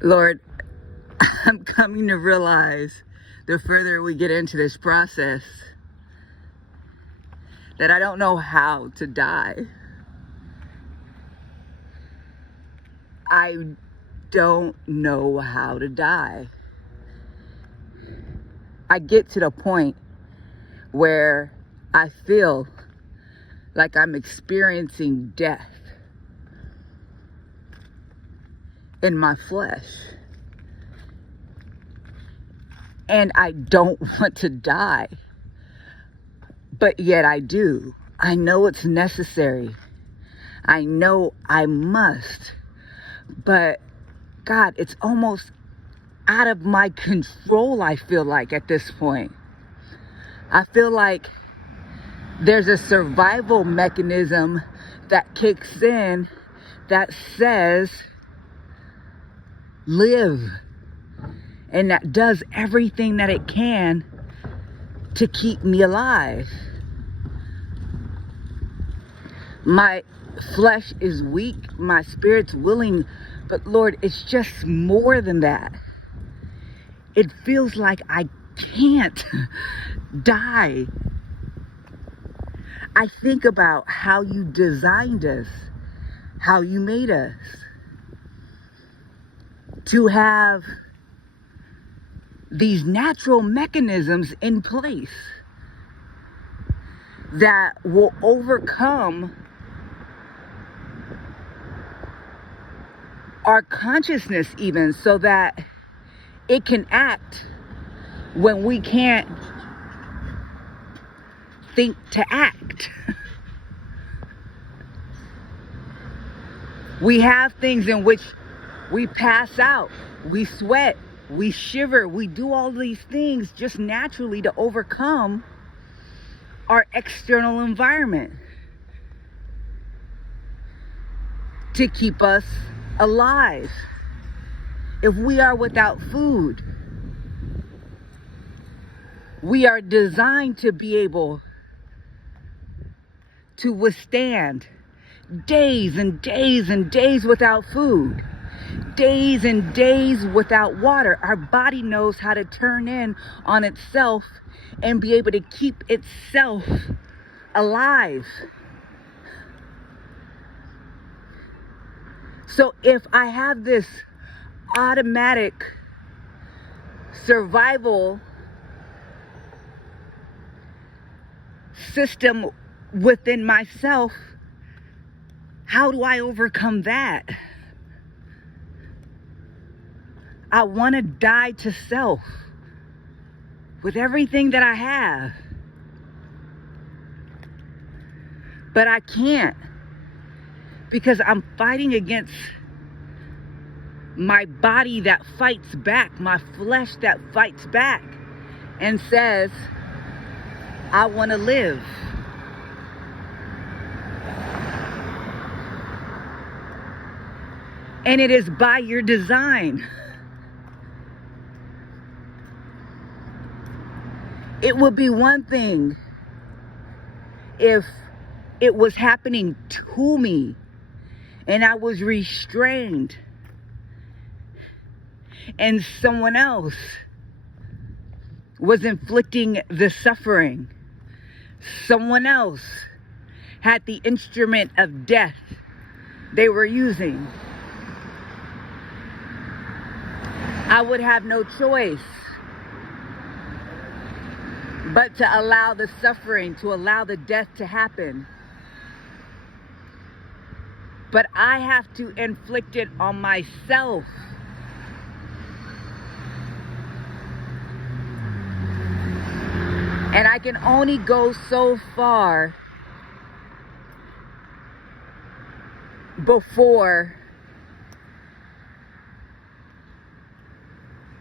Lord, I'm coming to realize the further we get into this process that I don't know how to die. I don't know how to die. I get to the point where I feel like I'm experiencing death in my flesh. And I don't want to die. But yet I do. I know it's necessary. I know I must. But God, it's almost out of my control, I feel like, at this point. I feel like there's a survival mechanism that kicks in that says, live. And that does everything that it can to keep me alive. My flesh is weak, my spirit's willing, but Lord, it's just more than that. It feels like I can't die. I think about how you designed us, how you made us to have these natural mechanisms in place that will overcome our consciousness, even so that it can act when we can't think to act. We have things in which we pass out, we sweat, we shiver, we do all these things just naturally to overcome our external environment, to keep us alive. If we are without food, we are designed to be able to withstand days and days and days without food, days and days without water. Our body knows how to turn in on itself and be able to keep itself alive. So if I have this automatic survival system within myself, how do I overcome that? I want to die to self with everything that I have. But I can't, because I'm fighting against my body that fights back, my flesh that fights back and says, I want to live. And it is by your design. It would be one thing if it was happening to me and I was restrained and someone else was inflicting the suffering. Someone else had the instrument of death they were using. I would have no choice but to allow the suffering, to allow the death to happen. But I have to inflict it on myself. And I can only go so far before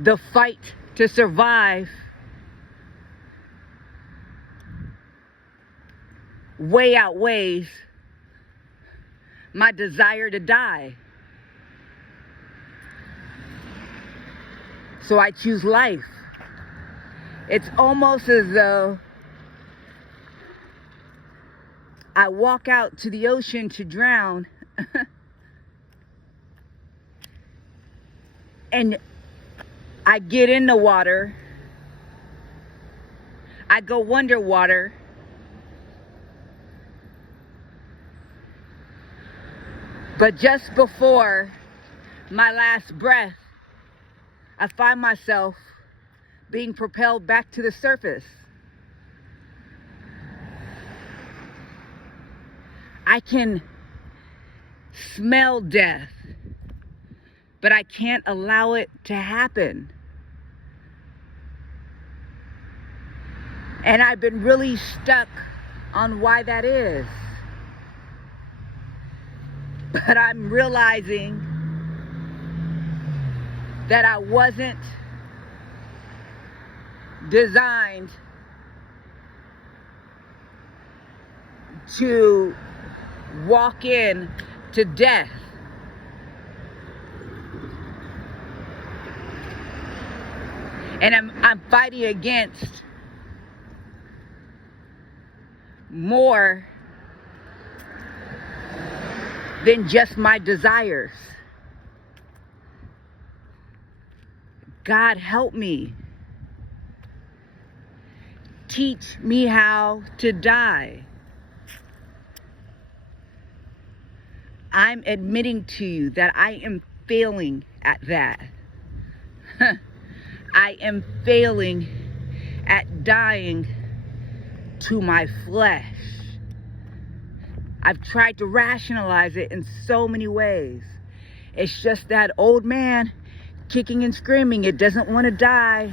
the fight to survive way outweighs my desire to die. So I choose life. It's almost as though I walk out to the ocean to drown And I get in the water. I go underwater. But just before my last breath, I find myself being propelled back to the surface. I can smell death, but I can't allow it to happen. And I've been really stuck on why that is. But I'm realizing that I wasn't designed to walk in to death. And I'm fighting against more than just my desires. God, help me. Teach me how to die. I'm admitting to you that I am failing at that. I am failing at dying to my flesh. I've tried to rationalize it in so many ways. It's just that old man kicking and screaming. It doesn't want to die.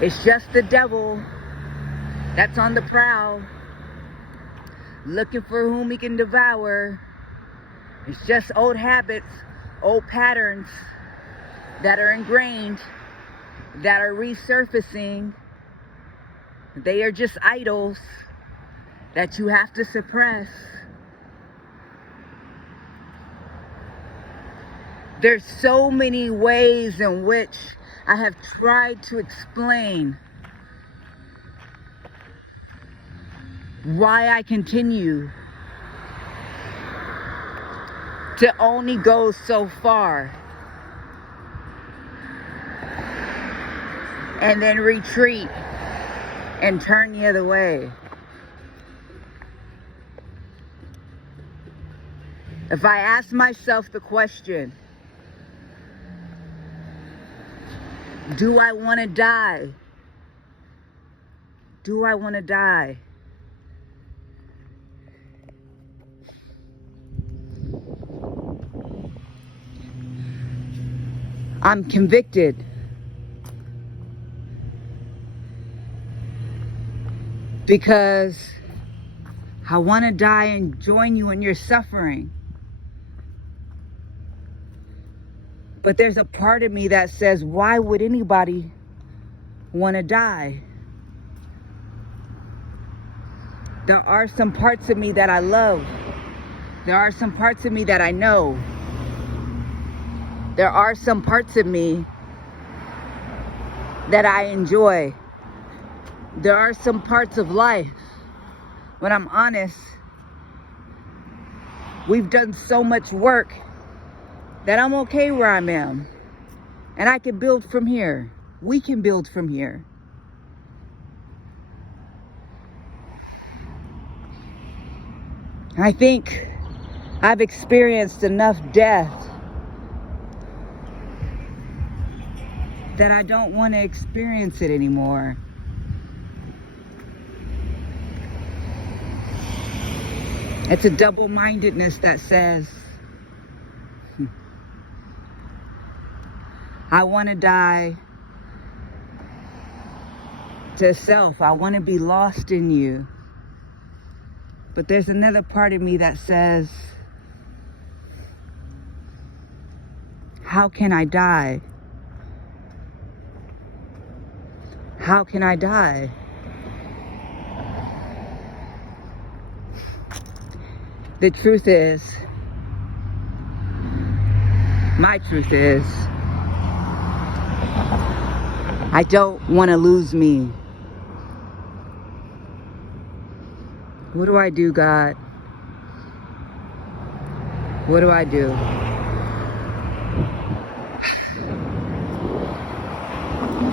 It's just the devil that's on the prowl, looking for whom he can devour. It's just old habits, old patterns that are ingrained, that are resurfacing. They are just idols that you have to suppress. There's so many ways in which I have tried to explain why I continue to only go so far and then retreat and turn the other way. If I ask myself the question, do I want to die? Do I want to die? I'm convicted. Because I want to die and join you in your suffering. But there's a part of me that says, why would anybody want to die? There are some parts of me that I love. There are some parts of me that I know. There are some parts of me that I enjoy. There are some parts of life, when I'm honest, we've done so much work that I'm okay where I am. And I can build from here. We can build from here. I think I've experienced enough death that I don't want to experience it anymore. It's a double-mindedness that says, I want to die to self. I want to be lost in you. But there's another part of me that says, how can I die? How can I die? The truth is, my truth is, I don't want to lose me. What do I do, God? What do I do?